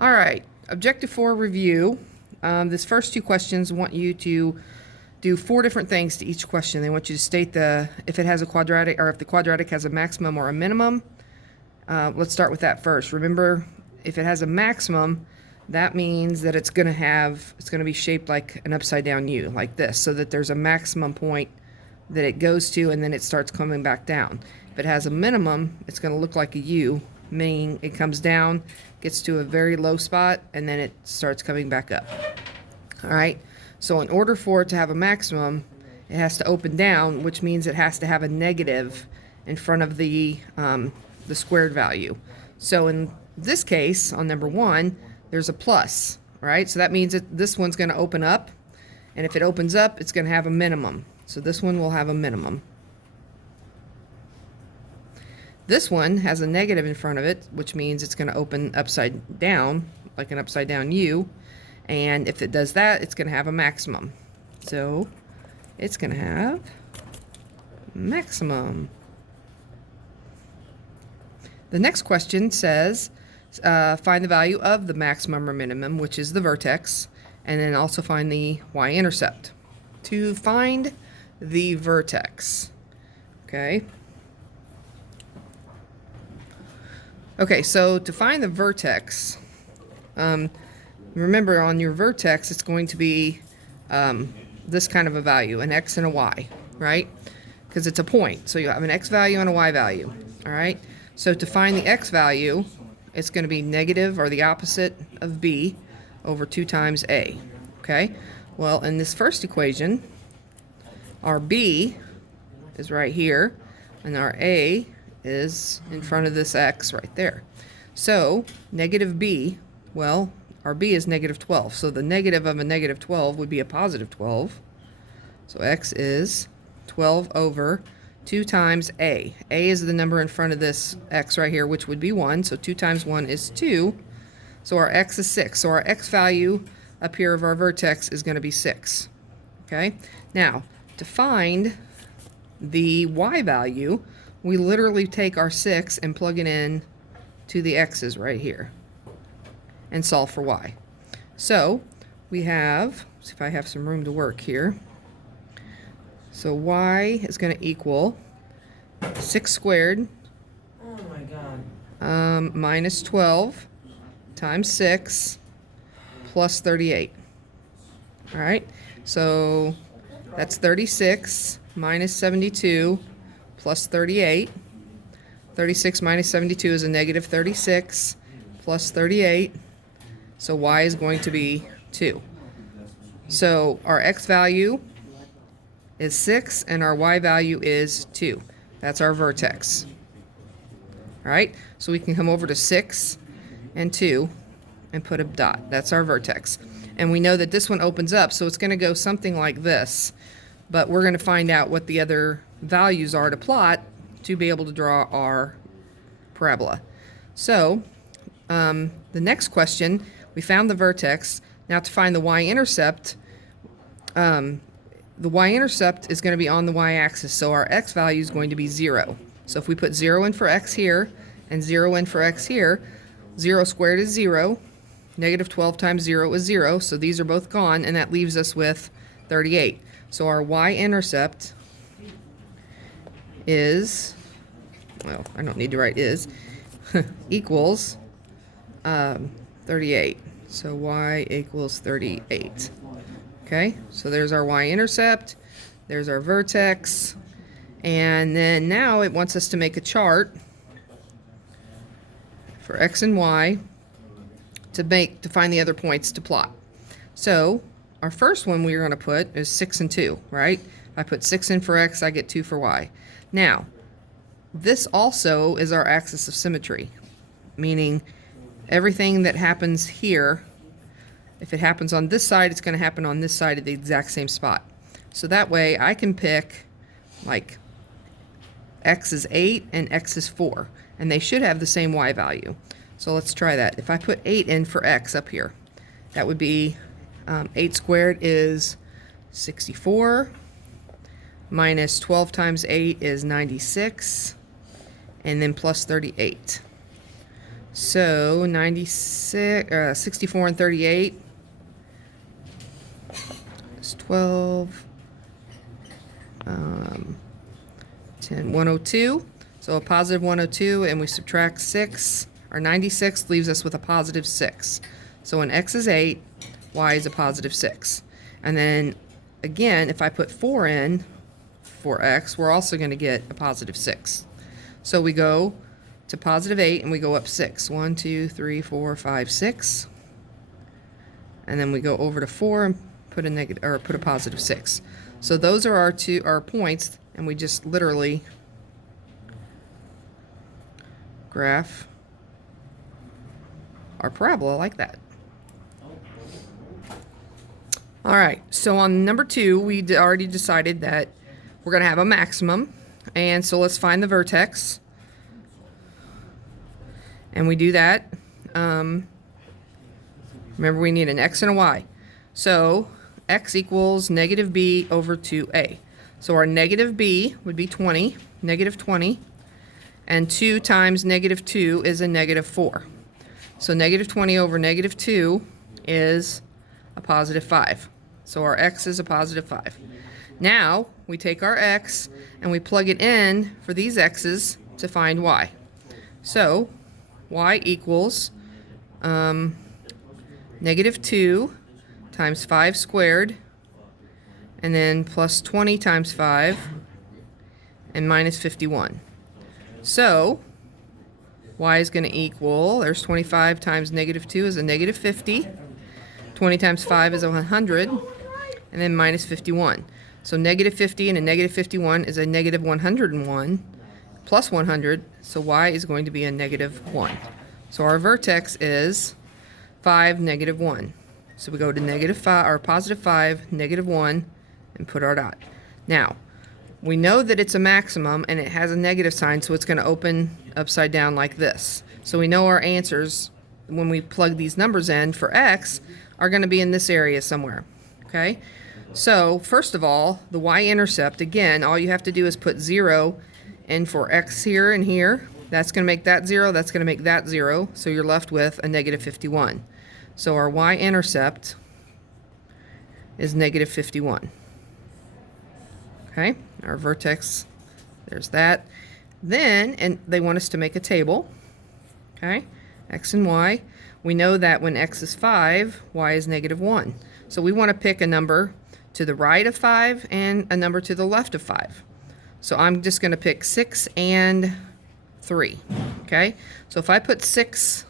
All right, objective 4 review. This first two questions want you to do 4 different things to each question. They want you to state if it has a quadratic, or if the quadratic has a maximum or a minimum. Let's start with that first. Remember, if it has a maximum, that means that it's going to be shaped like an upside down U, like this, so that there's a maximum point that it goes to, and then it starts coming back down. If it has a minimum, it's going to look like a U, meaning it comes down, gets to a very low spot, and then it starts coming back up. All right, so in order for it to have a maximum, it has to open down, which means it has to have a negative in front of the squared value. So in this case, on number 1, there's a plus, right? So that means that this one's going to open up, and if it opens up, it's going to have a minimum. So this one will have a minimum. This one has a negative in front of it, which means it's going to open upside down, like an upside down U. And if it does that, it's going to have a maximum. So it's going to have maximum. The next question says, find the value of the maximum or minimum, which is the vertex, and then also find the y-intercept. To find the vertex, okay? Okay, so to find the vertex, remember on your vertex, it's going to be this kind of a value, an x and a y, right? Because it's a point, so you have an x value and a y value, all right? So to find the x value, it's going to be negative, or the opposite of b, over 2 times a, okay? Well, in this first equation, our b is right here, and our a is in front of this x right there. So negative b, well, our b is negative 12, so the negative of a negative 12 would be a positive 12. So x is 12 over 2 times a. A is the number in front of this x right here, which would be 1, so 2 times 1 is 2. So our x is 6. So our x value up here of our vertex is going to be 6. Okay? Now, to find the y value, we literally take our 6 and plug it in to the x's right here and solve for y. So we have, see if I have some room to work here. So y is going to equal 6 squared minus 12 times 6 plus 38. All right, so that's 36 minus 72 plus 38. 36 minus 72 is a negative 36 plus 38. So y is going to be 2. So our x value is 6 and our y value is 2. That's our vertex. All right, so we can come over to 6 and 2 and put a dot. That's our vertex. And we know that this one opens up, so it's going to go something like this. But we're going to find out what the other values are to plot to be able to draw our parabola. So the next question, we found the vertex. Now to find the y-intercept, the y-intercept is going to be on the y-axis, so our x value is going to be 0. So if we put 0 in for x here and 0 in for x here, 0 squared is 0. Negative 12 times 0 is 0, so these are both gone, and that leaves us with 38. So our y-intercept is, well, I don't need to write is, equals 38. So y equals 38. Okay, so there's our y-intercept, there's our vertex, and then now it wants us to make a chart for x and y to find the other points to plot. So our first one we're going to put is 6 and 2, right? If I put 6 in for x, I get 2 for y. Now, this also is our axis of symmetry, meaning everything that happens here, if it happens on this side, it's going to happen on this side at the exact same spot. So that way I can pick, like, x is 8 and x is 4, and they should have the same y value. So let's try that. If I put 8 in for x up here, that would be 8 squared is 64, minus 12 times 8 is 96, and then plus 38. So 64 and 38 is 12, 10, 102. So a positive 102, and we subtract 6. Our 96 leaves us with a positive 6. So when x is 8, y is a positive 6. And then again, if I put 4 in for x, we're also going to get a positive 6. So we go to positive 8 and we go up 6. 1, 2, 3, 4, 5, 6. And then we go over to 4 and put a negative, or put a positive 6. So those are our points, and we just literally graph our parabola like that. All right, so on number 2, we already decided that we're going to have a maximum, and so let's find the vertex. And we do that. Remember, we need an x and a y. So x equals negative b over 2a. So our negative b would be 20, negative 20. And 2 times negative 2 is a negative 4. So negative 20 over negative 2 is a positive 5. So our x is a positive 5. Now we take our x and we plug it in for these x's to find y. So y equals negative 2 times 5 squared, and then plus 20 times 5, and minus 51. So y is going to equal, there's 25 times negative 2 is a negative 50. 20 times 5 is a 100, and then minus 51. So negative 50 and a negative 51 is a negative 101 plus 100, so y is going to be a negative 1. So our vertex is 5, negative 1. So we go to negative 5, or positive 5, negative 1, and put our dot. Now, we know that it's a maximum and it has a negative sign, so it's going to open upside down like this. So we know our answers when we plug these numbers in for x are going to be in this area somewhere. Okay? So first of all, the y-intercept, again, all you have to do is put 0 in for x here and here. That's going to make that 0, that's going to make that 0, so you're left with a negative 51. So our y-intercept is negative 51. Okay, our vertex, there's that. Then, and they want us to make a table. Okay, x and y. We know that when x is 5, y is negative 1. So we want to pick a number to the right of 5 and a number to the left of 5. So I'm just going to pick 6 and 3. Okay, so if I put 6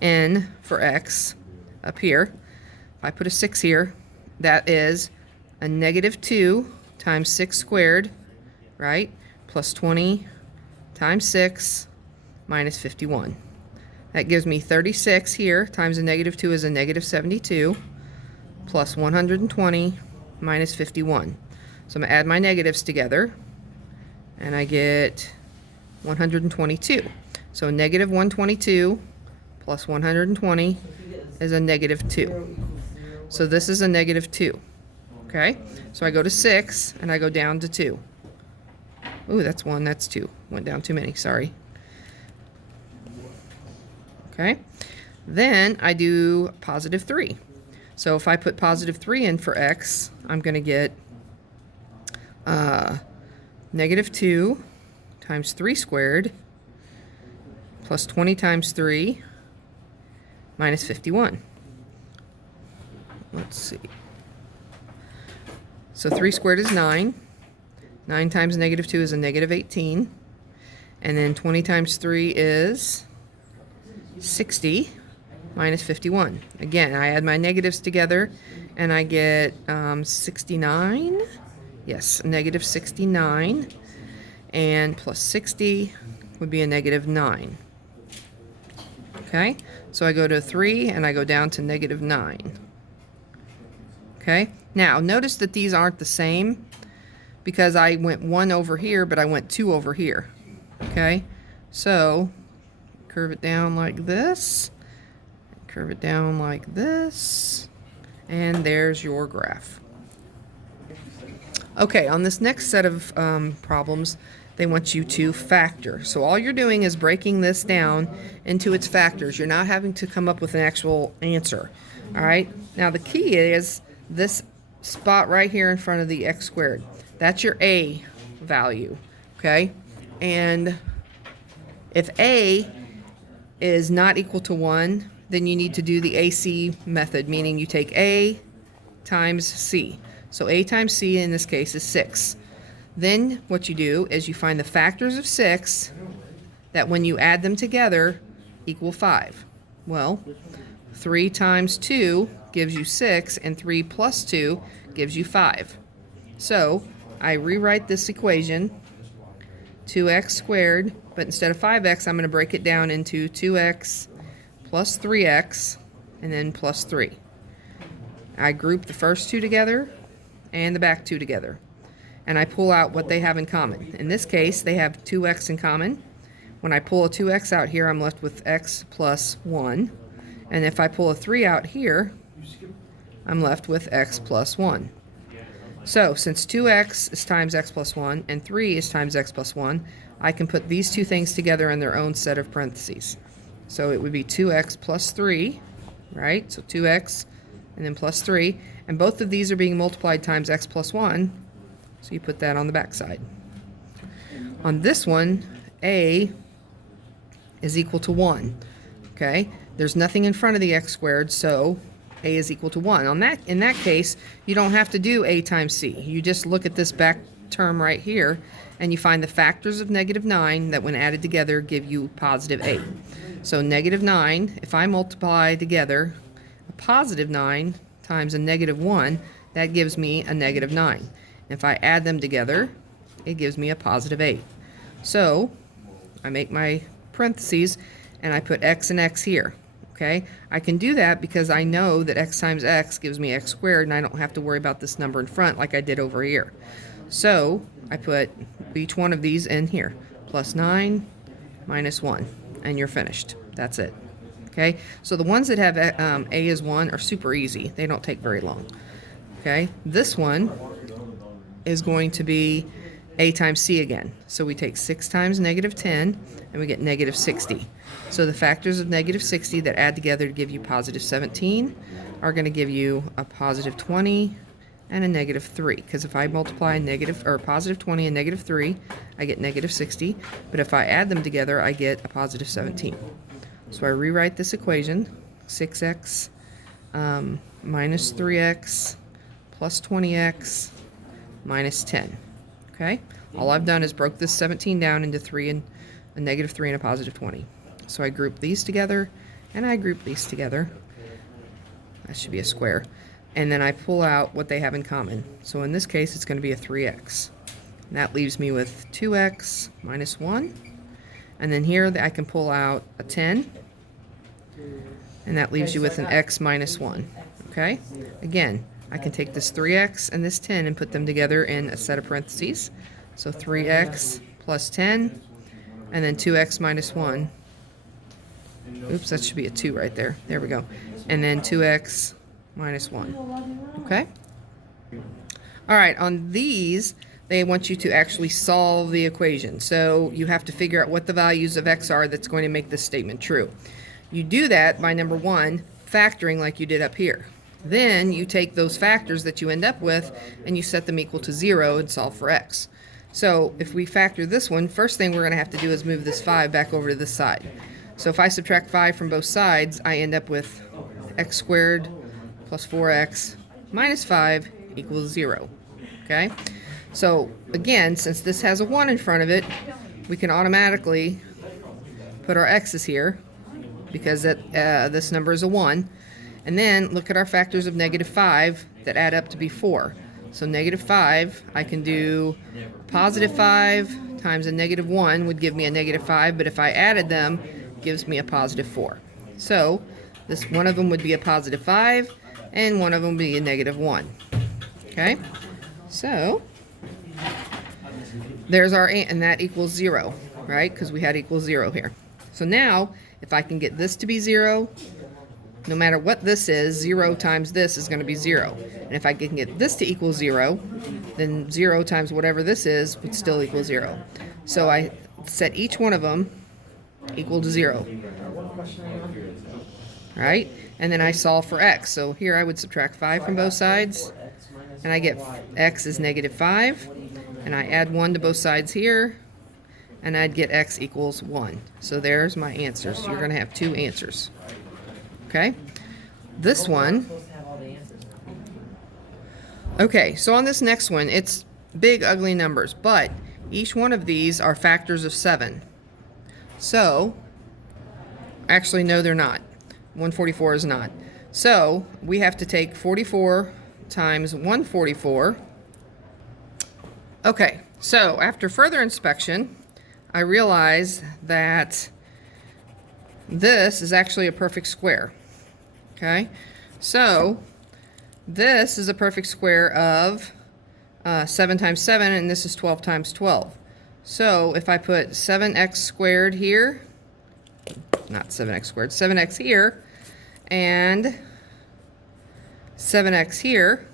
in for x up here, if I put a 6 here, that is a negative 2 times 6 squared, right, plus 20 times 6 minus 51. That gives me 36 here times a negative 2 is a negative 72 plus 120 minus 51. So I'm going to add my negatives together, and I get 122. So negative 122 plus 120 is a negative 2. So this is a negative 2. Okay? So I go to 6, and I go down to 2. Ooh, that's 1, that's 2. Went down too many, sorry. Okay? Then I do positive 3. So if I put positive 3 in for x, I'm going to get negative 2 times 3 squared plus 20 times 3 minus 51. Let's see. So 3 squared is 9. 9 times negative 2 is a negative 18. And then 20 times 3 is 60 minus 51. Again, I add my negatives together and I get 69. Yes, negative 69. And plus 60 would be a negative 9. Okay, so I go to 3 and I go down to negative 9. Okay, now notice that these aren't the same because I went 1 over here, but I went 2 over here. Okay, so curve it down like this, curve it down like this, and there's your graph. Okay, on this next set of problems, they want you to factor. So all you're doing is breaking this down into its factors. You're not having to come up with an actual answer. All right? Now the key is this spot right here in front of the x squared. That's your a value, okay? And if a is not equal to 1, then you need to do the AC method, meaning you take a times c. So a times c in this case is 6. Then what you do is you find the factors of 6 that when you add them together equal 5. Well, 3 times 2 gives you 6, and 3 plus 2 gives you 5. So I rewrite this equation, 2x squared, but instead of 5x, I'm going to break it down into 2x plus 3x, and then plus 3. I group the first two together and the back two together, and I pull out what they have in common. In this case, they have 2x in common. When I pull a 2x out here, I'm left with x plus 1. And if I pull a 3 out here, I'm left with x plus 1. So since 2x is times x plus 1 and 3 is times x plus 1, I can put these two things together in their own set of parentheses. So it would be 2x plus 3, right? So 2x and then plus 3. And both of these are being multiplied times x plus 1, so you put that on the back side. On this one, a is equal to 1, okay? There's nothing in front of the x squared, so a is equal to 1. In that case, you don't have to do a times c. You just look at this back term right here, and you find the factors of -9 that when added together give you positive 8. So -9, if I multiply together a positive 9 times a -1, that gives me a -9. If I add them together, it gives me a positive 8. So I make my parentheses and I put x and x here. Okay, I can do that because I know that x times x gives me x squared, and I don't have to worry about this number in front like I did over here. So I put each one of these in here. Plus 9 minus 1, and you're finished. That's it. Okay, so the ones that have a is 1 are super easy. They don't take very long. Okay, this one is going to be a times c again. So we take 6 times -10, and we get -60. So the factors of -60 that add together to give you positive 17 are going to give you a positive 20 and a -3. Because if I multiply positive 20 and -3, I get -60. But if I add them together, I get a positive 17. So I rewrite this equation: 6x minus 3x plus 20x minus 10. Okay? All I've done is broke this 17 down into 3 and a -3 and a positive 20. So I group these together, and I group these together. That should be a square. And then I pull out what they have in common. So in this case, it's going to be a 3x. And that leaves me with 2x minus 1. And then here I can pull out a 10. And that leaves you with an x minus 1. Okay? Again, I can take this 3x and this 10 and put them together in a set of parentheses. So 3x plus 10, and then 2x minus 1. Oops, that should be a 2 right there. There we go. And then 2x minus 1. Okay? All right, on these, they want you to actually solve the equation. So you have to figure out what the values of x are that's going to make this statement true. You do that by, number 1, factoring like you did up here. Then you take those factors that you end up with and you set them equal to 0 and solve for x. So if we factor this one, first thing we're going to have to do is move this 5 back over to this side. So if I subtract 5 from both sides, I end up with x squared plus 4x minus 5 equals 0. Okay? So again, since this has a 1 in front of it, we can automatically put our x's here because this number is a 1. And then look at our factors of -5 that add up to be 4. So -5, I can do positive 5 times a -1 would give me a -5, but if I added them, it gives me a positive 4. So this one of them would be a positive 5, and one of them would be a -1. Okay? So there's our, and that equals 0, right? Because we had equals 0 here. So now, if I can get this to be 0, no matter what this is, 0 times this is going to be 0. And if I can get this to equal 0, then 0 times whatever this is would still equal 0. So I set each one of them equal to 0. Right? And then I solve for x. So here I would subtract 5 from both sides, and I get x is -5, and I add 1 to both sides here, and I'd get x equals 1. So there's my answers. You're going to have 2 answers. Okay? This one. Okay, so on this next one, it's big, ugly numbers, but each one of these are factors of 7. So, actually, no, they're not. 144 is not. So, we have to take 44 times 144. Okay, so after further inspection, I realize that this is actually a perfect square. Okay, so this is a perfect square of 7 times 7, and this is 12 times 12. So if I put 7x squared here, not 7x squared, 7x here, and 7x here,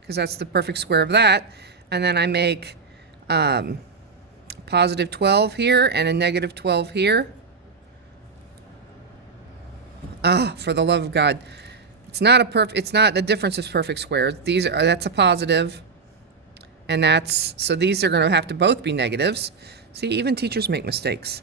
because that's the perfect square of that, and then I make positive 12 here and a negative 12 here. For the love of God. It's not the difference is perfect squares. That's a positive, and so these are going to have to both be negatives. See, even teachers make mistakes.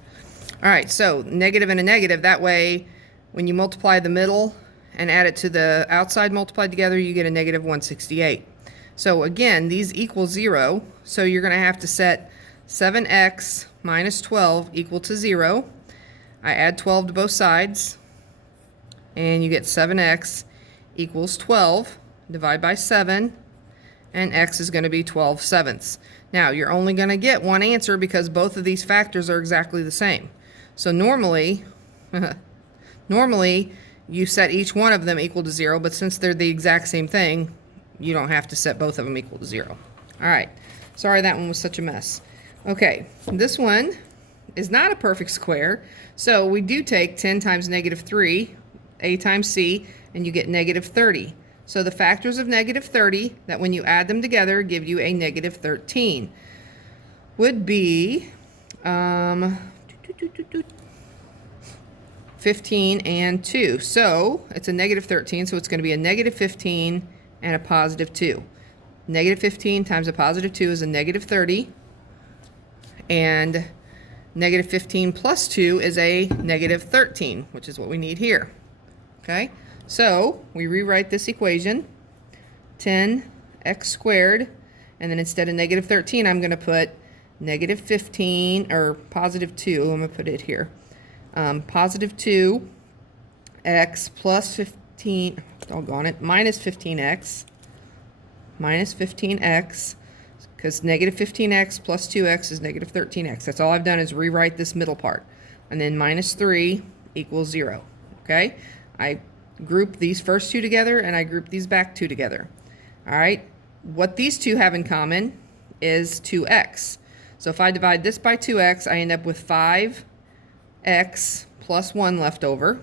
All right, so negative and a negative. That way, when you multiply the middle and add it to the outside multiplied together, you get a negative 168. So again, these equal 0. So you're going to have to set 7x minus 12 equal to 0. I add 12 to both sides, and you get 7x equals 12. Divide by 7, and x is going to be 12/7. Now, you're only going to get one answer because both of these factors are exactly the same. So normally you set each one of them equal to 0, but since they're the exact same thing, you don't have to set both of them equal to 0. All right. Sorry that one was such a mess. Okay, this one is not a perfect square, so we do take 10 times -3, a times c, and you get -30. So the factors of -30, that when you add them together give you a -13, would be 15 and 2. So it's a -13, so it's going to be a -15 and a +2. -15 times a +2 is a -30, and -15 plus 2 is a -13, which is what we need here. Okay, so we rewrite this equation, 10x squared, and then instead of -13, I'm going to put -15, or +2, I'm going to put it here, +2x plus 15, doggone it, minus 15x, because -15x plus 2x is -13x. That's all I've done is rewrite this middle part. And then -3 equals 0. Okay? I group these first two together, and I group these back two together. All right? What these two have in common is 2x. So if I divide this by 2x, I end up with 5x plus 1 left over.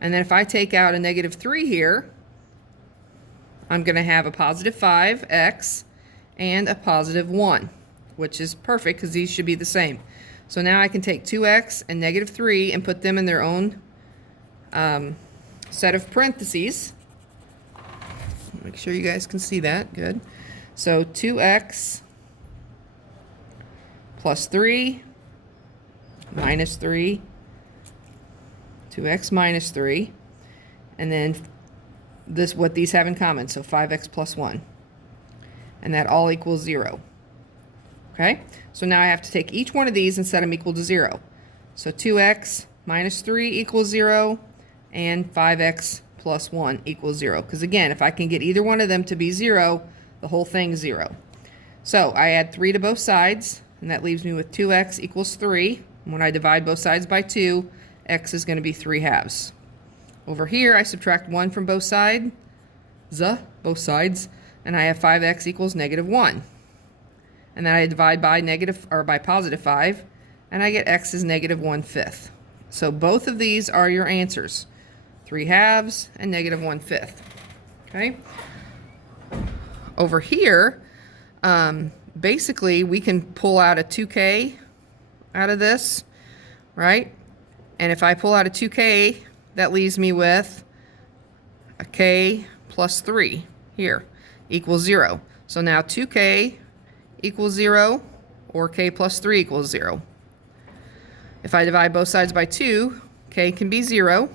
And then if I take out a -3 here, I'm going to have a +5x and a +1, which is perfect because these should be the same. So now I can take 2x and -3 and put them in their own set of parentheses. Make sure you guys can see that. Good. So 2x plus 3 minus 3, 2x minus 3, and then this, what these have in common, so 5x plus 1. And that all equals 0. Okay? So now I have to take each one of these and set them equal to 0. So 2x minus 3 equals 0, and 5x plus 1 equals 0. Because again, if I can get either one of them to be 0, the whole thing's 0. So I add 3 to both sides, and that leaves me with 2x equals 3. And when I divide both sides by 2, x is going to be 3/2. Over here, I subtract 1 from both sides, and I have 5x equals -1. And then I divide by +5, and I get x is -1/5. So both of these are your answers, 3/2 and -1/5. Okay. Over here, basically we can pull out a 2k out of this, right? And if I pull out a 2k, that leaves me with a k plus 3 here equals 0. So now 2k equals 0, or k plus 3 equals 0. If I divide both sides by 2, k can be 0,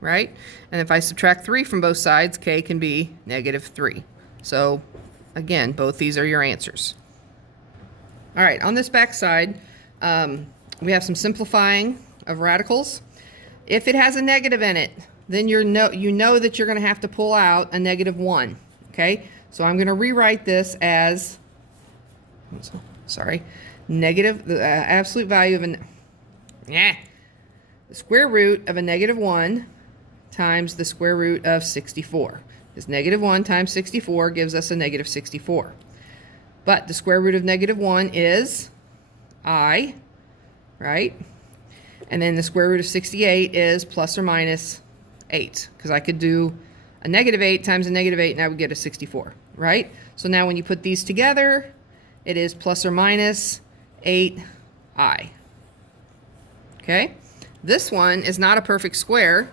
right? And if I subtract 3 from both sides, k can be -3. So again, both these are your answers. All right, on this back side, we have some simplifying of radicals. If it has a negative in it, then you know that you're going to have to pull out a -1. Okay, so I'm going to rewrite this as, negative, the absolute value of the square root of a -1 times the square root of 64. Because -1 times 64 gives us a -64. But the square root of -1 is I, right? And then the square root of 68 is plus or minus 8. Because I could do a -8 times a -8 and I would get a 64, right? So now when you put these together, it is plus or minus 8i. Okay? This one is not a perfect square,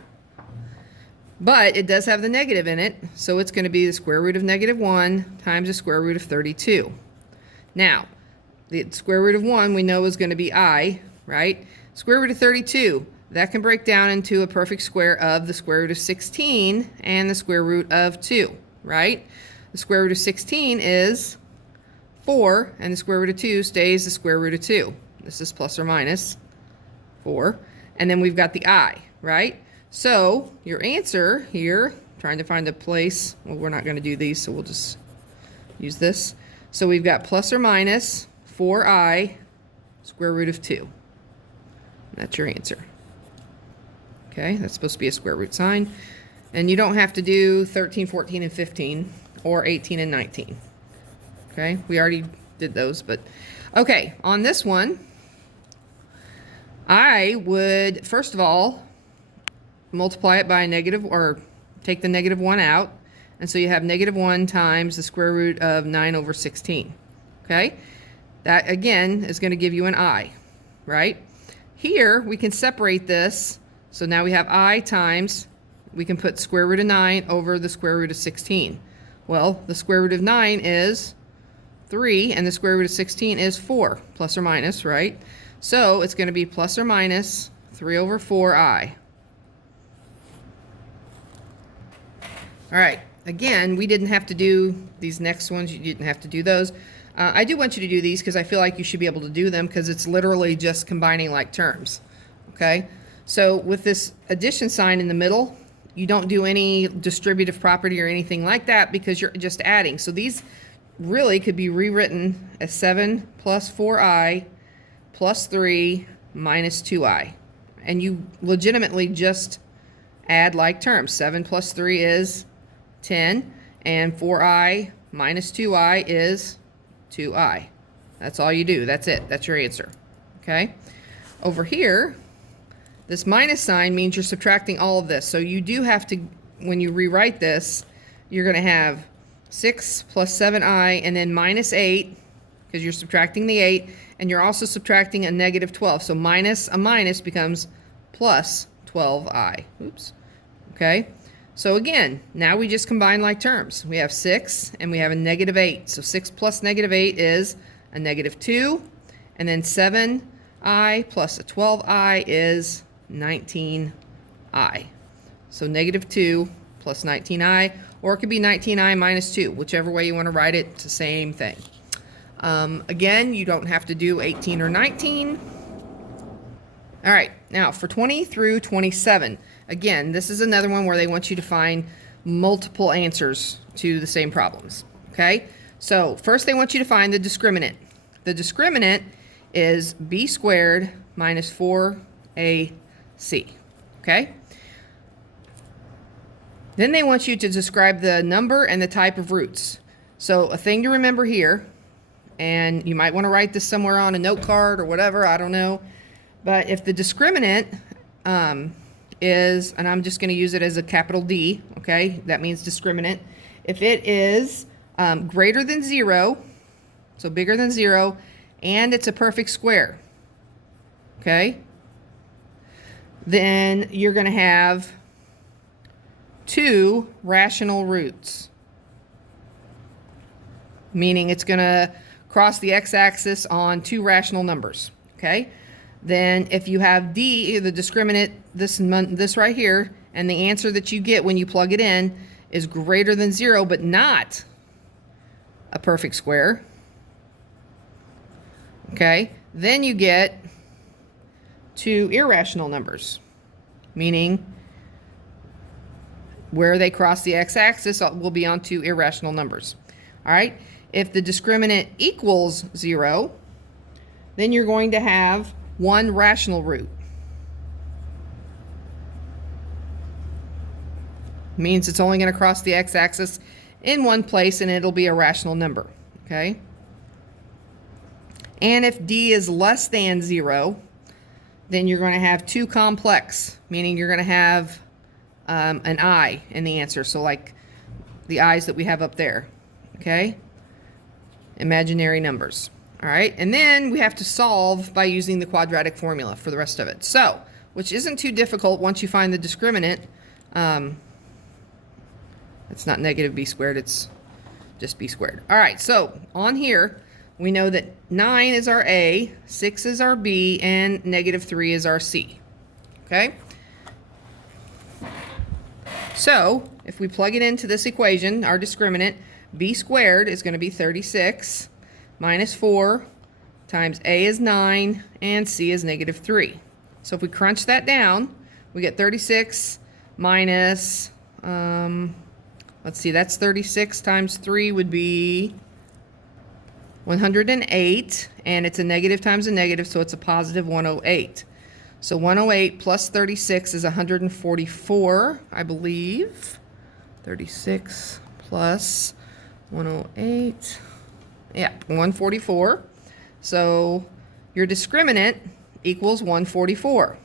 but it does have the negative in it, so it's going to be the square root of -1 times the square root of 32. Now, the square root of 1 we know is going to be I, right? Square root of 32, that can break down into a perfect square of the square root of 16 and the square root of 2, right? The square root of 16 is 4, and the square root of 2 stays the square root of 2. This is plus or minus 4. And then we've got the I, right? So your answer here, trying to find a place, well, we're not going to do these, so we'll just use this. So we've got plus or minus 4i square root of 2. That's your answer. Okay, that's supposed to be a square root sign. And you don't have to do 13, 14, and 15, or 18 and 19. Okay, we already did those, but okay, on this one, I would, first of all, multiply it by a negative, or take the -1 out. And so you have -1 times the square root of 9 over 16. Okay? That, again, is going to give you an I, right? Here, we can separate this. So now we have I times, we can put square root of 9 over the square root of 16. Well, the square root of 9 is 3, and the square root of 16 is 4, plus or minus, right? So it's going to be plus or minus 3 over 4i. All right, again, we didn't have to do these next ones. You didn't have to do those. I do want you to do these because I feel like you should be able to do them because it's literally just combining like terms. Okay, so with this addition sign in the middle, you don't do any distributive property or anything like that because you're just adding. So these really could be rewritten as 7 plus 4i plus 3 minus 2i. And you legitimately just add like terms. 7 plus 3 is 10, and 4i minus 2i is 2i. That's all you do. That's it. That's your answer. Okay? Over here, this minus sign means you're subtracting all of this. So you do have to, when you rewrite this, you're going to have 6 plus 7i and then minus 8, because you're subtracting the 8, and you're also subtracting a -12. So minus a minus becomes plus 12i. Oops. Okay? So again, now we just combine like terms. We have 6 and we have a -8. So 6 plus -8 is a -2. And then 7i plus a 12i is 19i. So -2 plus 19i, or it could be 19i minus 2. Whichever way you want to write it, it's the same thing. Again, you don't have to do 18 or 19. All right, now for 20 through 27. Again, this is another one where they want you to find multiple answers to the same problems. Okay, so first they want you to find the discriminant. The discriminant is b squared minus 4ac. Okay? Then they want you to describe the number and the type of roots. So a thing to remember here, and you might want to write this somewhere on a note card or whatever, I don't know. But if the discriminant is, and I'm just going to use it as a capital D, okay, that means discriminant. If it is greater than 0, so bigger than 0, and it's a perfect square, okay, then you're going to have 2 rational roots, meaning it's going to cross the x-axis on 2 rational numbers, okay? Then if you have D, the discriminant, this right here, and the answer that you get when you plug it in is greater than 0 but not a perfect square, okay, then you get 2 irrational numbers, meaning where they cross the x-axis will be on 2 irrational numbers. All right, if the discriminant equals 0, then you're going to have 1 rational root. Means it's only going to cross the x-axis in one place and it'll be a rational number, okay? And if D is less than 0, then you're going to have 2 complex, meaning you're going to have an I in the answer. So like the I's that we have up there, okay? Imaginary numbers. All right, and then we have to solve by using the quadratic formula for the rest of it. So, which isn't too difficult once you find the discriminant. It's not negative b squared, it's just b squared. All right, so on here, we know that 9 is our A, 6 is our B, and -3 is our C, okay? So, if we plug it into this equation, our discriminant, b squared is going to be 36 minus 4 times A is 9 and C is -3. So if we crunch that down, we get 36 minus, let's see, that's 36 times 3 would be 108, and it's a negative times a negative, so it's a positive 108. So 108 plus 36 is 144, I believe. 36 plus 108, yeah, 144. So your discriminant equals 144.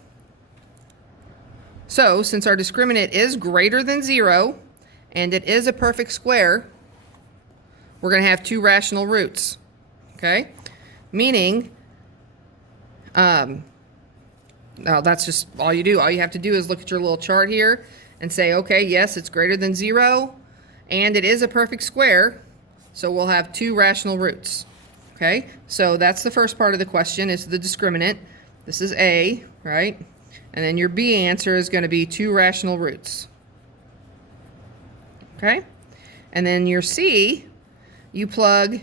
So since our discriminant is greater than 0 and it is a perfect square, we're going to have 2 rational roots, okay? Meaning, now that's just all you do. All you have to do is look at your little chart here and say, okay, yes, it's greater than 0 and it is a perfect square, so we'll have 2 rational roots. Okay, so that's the first part of the question, is the discriminant. This is A, right? And then your B answer is going to be 2 rational roots. Okay, and then your C, you plug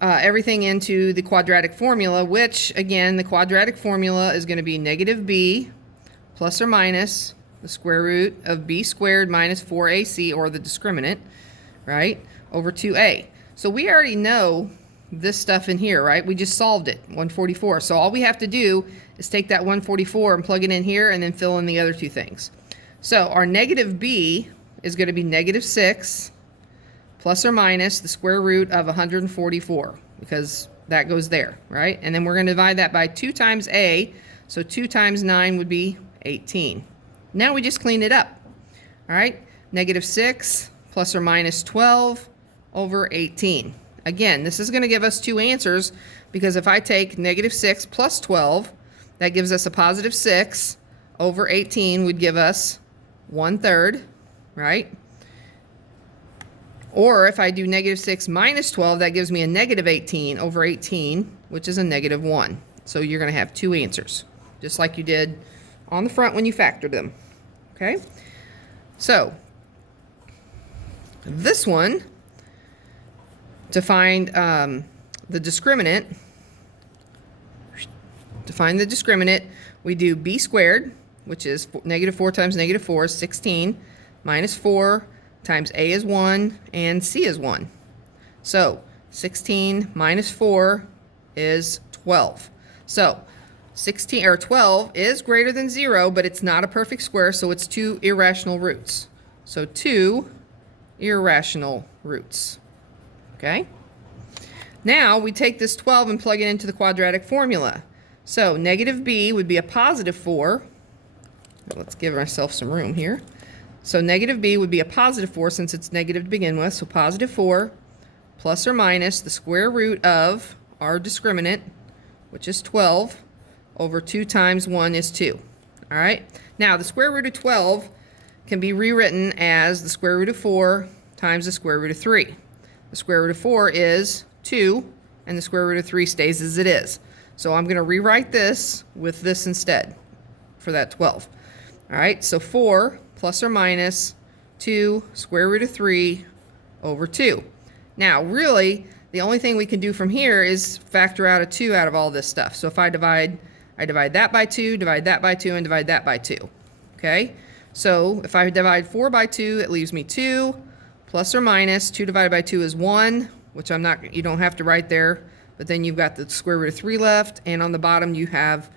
everything into the quadratic formula, which, again, the quadratic formula is going to be -b plus or minus the square root of b squared minus 4ac, or the discriminant, right, over 2a. So we already know this stuff in here, right? We just solved it, 144. So all we have to do is take that 144 and plug it in here and then fill in the other 2 things. So our -b is going to be -6 plus or minus the square root of 144, because that goes there, right? And then we're going to divide that by 2 times a, so 2 times 9 would be 18. Now we just clean it up, all right? -6 plus or minus 12 over 18. Again, this is going to give us 2 answers, because if I take -6 plus 12, that gives us a positive 6 over 18 would give us 1/3, right? Or if I do -6 minus 12, that gives me a -18 over 18, which is a -1. So you're going to have 2 answers, just like you did on the front when you factored them. Okay? So this one, to find the discriminant, we do b squared, which is -4 times -4 is 16, minus 4 times a is 1 and c is 1. So 16 minus 4 is 12. So 16 or 12 is greater than 0, but it's not a perfect square, so it's 2 irrational roots. So 2 irrational roots. Okay? Now we take this 12 and plug it into the quadratic formula. So -b would be a positive 4. Let's give ourselves some room here. So -b would be a positive 4 since it's negative to begin with. So positive 4 plus or minus the square root of our discriminant, which is 12, over 2 times 1 is 2. All right? Now, the square root of 12 can be rewritten as the square root of 4 times the square root of 3. The square root of 4 is 2, and the square root of 3 stays as it is. So I'm going to rewrite this with this instead for that 12. All right, so 4 plus or minus 2 square root of 3 over 2. Now, really, the only thing we can do from here is factor out a 2 out of all this stuff. So if I divide that by 2, divide that by 2, and divide that by 2. Okay? So if I divide 4 by 2, it leaves me 2, plus or minus 2 divided by 2 is 1, which you don't have to write there, but then you've got the square root of 3 left, and on the bottom you have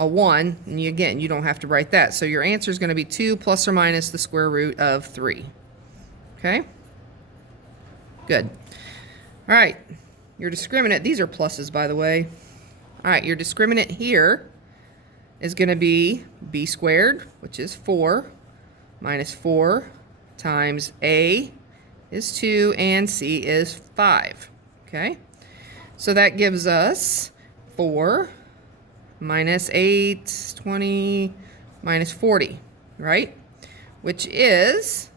a 1, and again, you don't have to write that. So your answer is going to be 2 plus or minus the square root of 3. Okay? Good. All right, your discriminant, these are pluses, by the way. All right, your discriminant here is going to be b squared, which is 4, minus 4 times a is 2, and c is 5. Okay? So that gives us 4 minus 8, 20, minus 40, right? Which is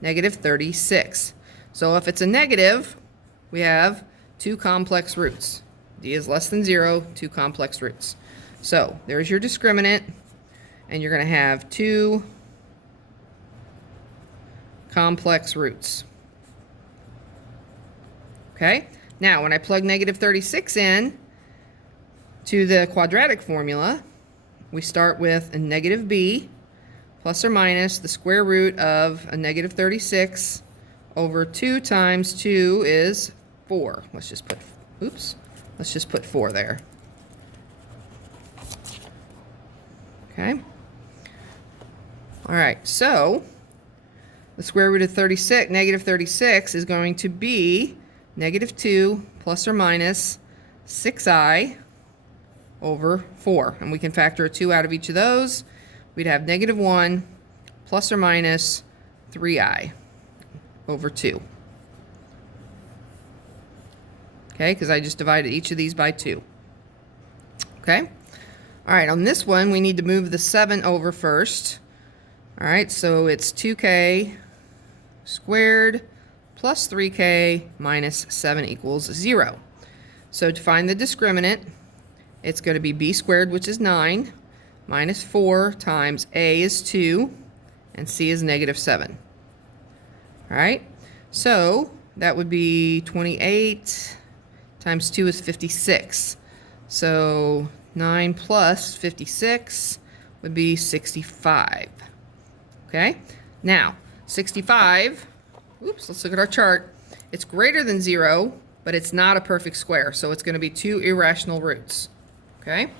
negative 36. So if it's a negative, we have 2 complex roots. D is less than 0, 2 complex roots. So there's your discriminant, and you're going to have 2 complex roots. Okay? Now, when I plug negative 36 in to the quadratic formula, we start with a negative b plus or minus the square root of a negative 36 over 2 times 2 is 4. Let's just put 4 there. Okay. All right, so the square root of negative 36 is going to be negative 2 plus or minus 6i over 4. And we can factor a 2 out of each of those. We'd have negative 1 plus or minus 3i over 2. Okay, because I just divided each of these by 2. Okay? All right, on this one, we need to move the 7 over first. All right, so it's 2k squared plus 3k minus 7 equals 0. So to find the discriminant, it's going to be b squared, which is 9, minus 4 times a is 2, and c is negative 7. All right, so that would be 28 times 2 is 56. So 9 plus 56 would be 65. Okay, now 65, let's look at our chart. It's greater than 0, but it's not a perfect square, so it's going to be 2 irrational roots. Okay,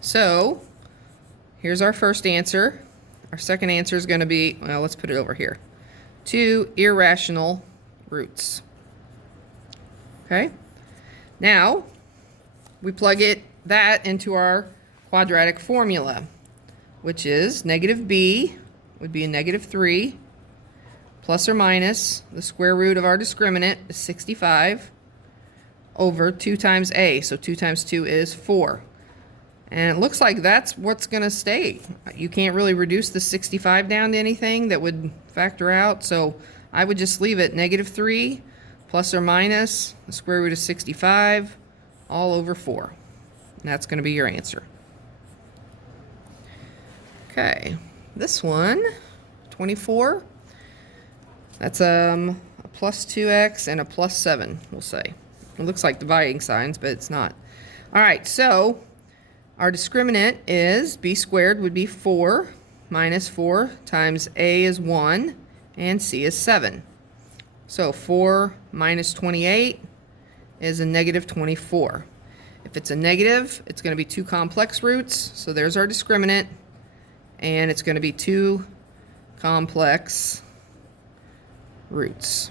so here's our first answer. Our second answer is going to be, well, let's put it over here. 2 irrational roots. Okay, now we plug that into our quadratic formula, which is negative b would be a negative 3 plus or minus the square root of our discriminant is 65 over 2 times a. So 2 times 2 is 4. And it looks like that's what's going to stay. You can't really reduce the 65 down to anything that would factor out. So I would just leave it negative 3 plus or minus the square root of 65 all over 4. And that's going to be your answer. Okay, this one, 24, that's a plus 2x and a plus 7, we'll say. It looks like dividing signs, but it's not. All right, so our discriminant is b squared would be 4 minus 4 times a is 1 and c is 7. So 4 minus 28 is a negative 24. If it's a negative, it's going to be 2 complex roots. So there's our discriminant, and it's going to be 2 complex roots.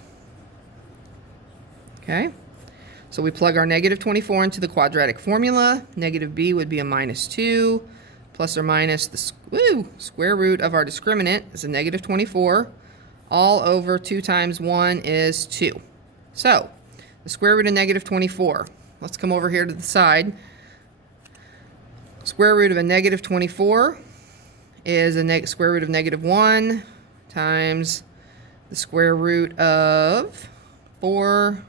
Okay? So we plug our negative 24 into the quadratic formula. Negative b would be a minus 2 plus or minus the square root of our discriminant is a negative 24. All over 2 times 1 is 2. So the square root of negative 24. Let's come over here to the side. Square root of a negative 24 is a square root of negative 1 times the square root of 4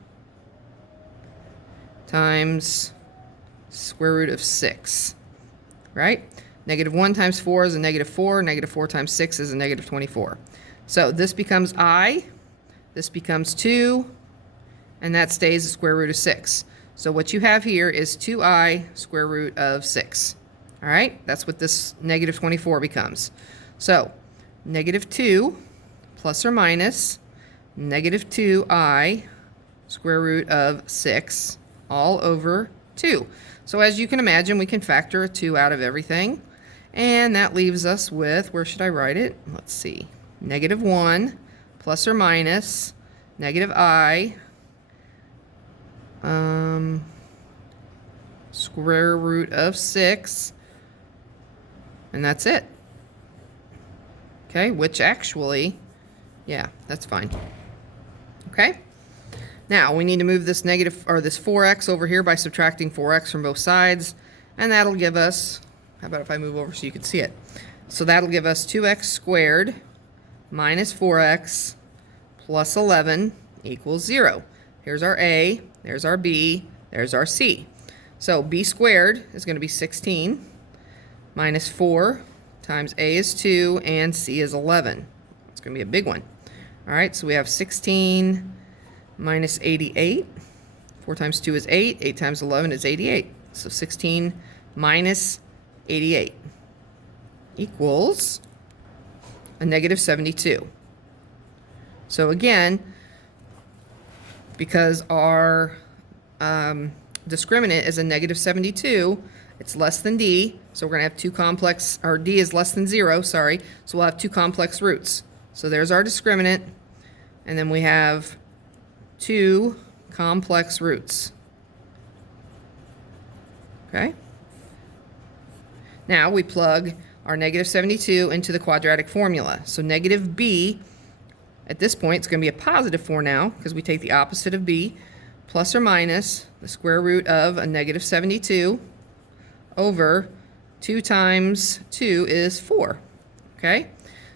times square root of 6, right? Negative 1 times 4 is a negative 4. Negative 4 times 6 is a negative 24. So this becomes I, this becomes 2, and that stays the square root of 6. So what you have here is 2i square root of 6. All right, that's what this negative 24 becomes. So negative 2 plus or minus negative 2i square root of 6 all over 2. So as you can imagine, we can factor a 2 out of everything. And that leaves us with, where should I write it? Let's see. Negative 1 plus or minus negative I square root of 6. And that's it. Okay, which actually, yeah, that's fine. Okay. Now we need to move this negative, or this 4x over here by subtracting 4x from both sides, and that'll give us, how about if I move over so you can see it? So that'll give us 2x squared minus 4x plus 11 equals 0. Here's our a, there's our b, there's our c. So b squared is going to be 16 minus 4 times a is 2 and c is 11. It's going to be a big one. All right, so we have 16 minus 88. 4 times 2 is 8. 8 times 11 is 88. So 16 minus 88 equals a negative 72. So again, because our discriminant is a negative 72, it's less than d, so we're going to have two complex, or d is less than 0, sorry, so we'll have two complex roots. So there's our discriminant, and then we have two complex roots. Okay? Now we plug our negative 72 into the quadratic formula. So negative b, at this point, it's going to be a positive 4 now, because we take the opposite of b, plus or minus the square root of a negative 72 over 2 times 2 is 4. Okay?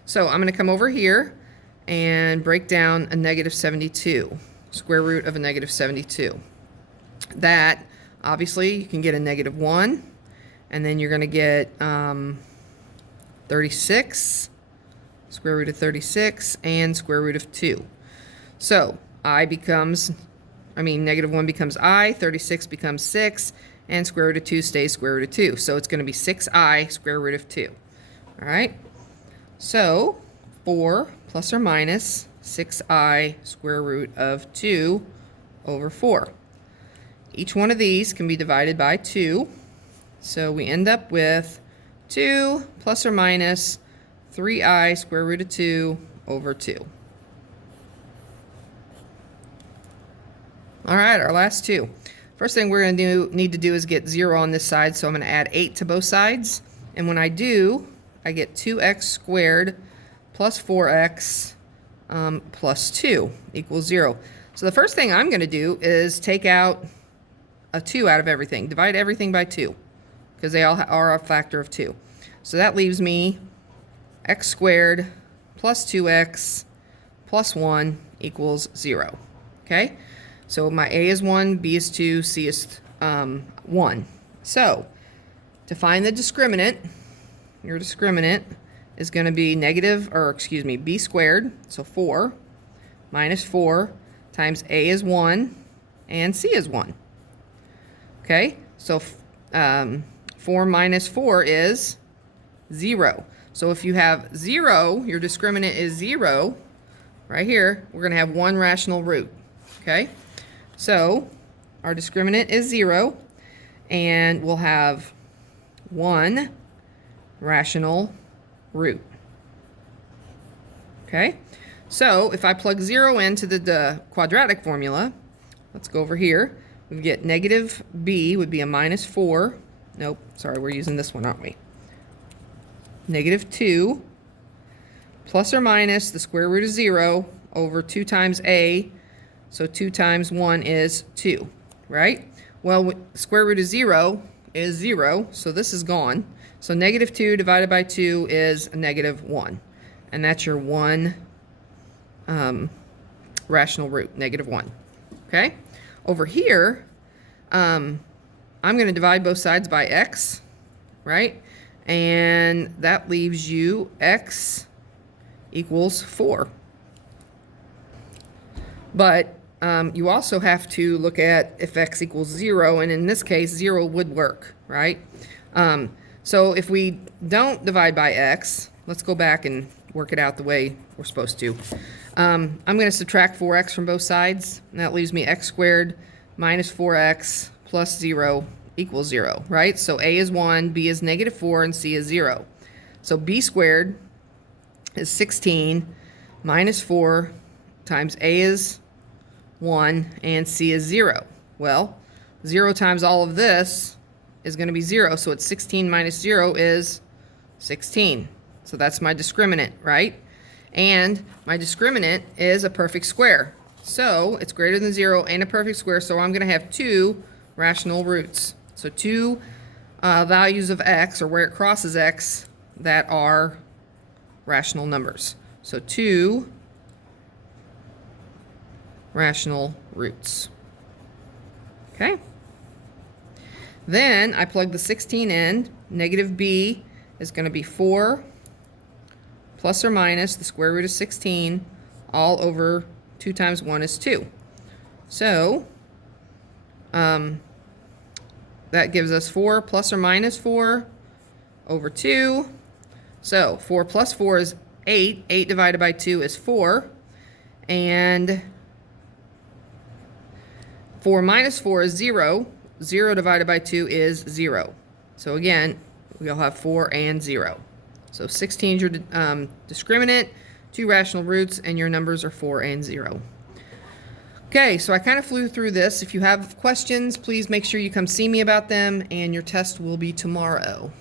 So I'm going to come over here and break down a negative 72, square root of a negative 72. That, obviously, you can get a negative 1, and then you're going to get 36, square root of 36, and square root of 2. So negative 1 becomes I, 36 becomes 6, and square root of 2 stays square root of 2. So it's going to be 6i square root of 2. All right? So 4 plus or minus 6i square root of 2 over 4. Each one of these can be divided by 2. So we end up with 2 plus or minus 3i square root of 2 over 2. All right, our last two. First thing we're going to need to do is get 0 on this side, so I'm going to add 8 to both sides. And when I do, I get 2x squared plus 4x plus 2 equals 0. So the first thing I'm going to do is take out a 2 out of everything. Divide everything by 2, because they all are a factor of 2. So that leaves me x squared plus 2x plus 1 equals 0. Okay? So my a is 1, b is 2, c is 1. So to find the discriminant, your discriminant is going to be b squared, so 4, minus 4 times a is 1 and c is 1. Okay, so 4 minus 4 is 0. So if you have 0, your discriminant is 0, right here, we're going to have one rational root. Okay, so our discriminant is 0, and we'll have one rational root. Okay, so if I plug 0 into the quadratic formula, let's go over here. We get negative b would be a minus 4. Nope, sorry, we're using this one, aren't we? Negative 2 plus or minus the square root of 0 over 2 times a. So 2 times 1 is 2, right? Well, square root of 0, is 0, so this is gone. So negative 2 divided by 2 is a negative 1. And that's your one rational root, negative 1. Okay? Over here, I'm going to divide both sides by x, right? And that leaves you x equals 4. But you also have to look at if x equals 0, and in this case, 0 would work, right? So if we don't divide by x, let's go back and work it out the way we're supposed to. I'm going to subtract 4x from both sides, and that leaves me x squared minus 4x plus 0 equals 0, right? So a is 1, b is negative 4, and c is 0. So b squared is 16 minus 4 times a is 1 and c is 0. Well, 0 times all of this is going to be 0, so it's 16 minus 0 is 16. So that's my discriminant, right? And my discriminant is a perfect square. So it's greater than 0 and a perfect square, so I'm going to have 2 rational roots. So 2 values of x, or where it crosses x, that are rational numbers. So 2 rational roots. Okay? Then I plug the 16 in. Negative b is going to be 4 plus or minus the square root of 16 all over 2 times 1 is 2. So that gives us 4 plus or minus 4 over 2. So 4 plus 4 is 8. 8 divided by 2 is 4. And 4 minus 4 is 0. 0 divided by 2 is 0. So again, we'll have 4 and 0. So 16 is your discriminant, 2 rational roots, and your numbers are 4 and 0. Okay, so I kind of flew through this. If you have questions, please make sure you come see me about them, and your test will be tomorrow.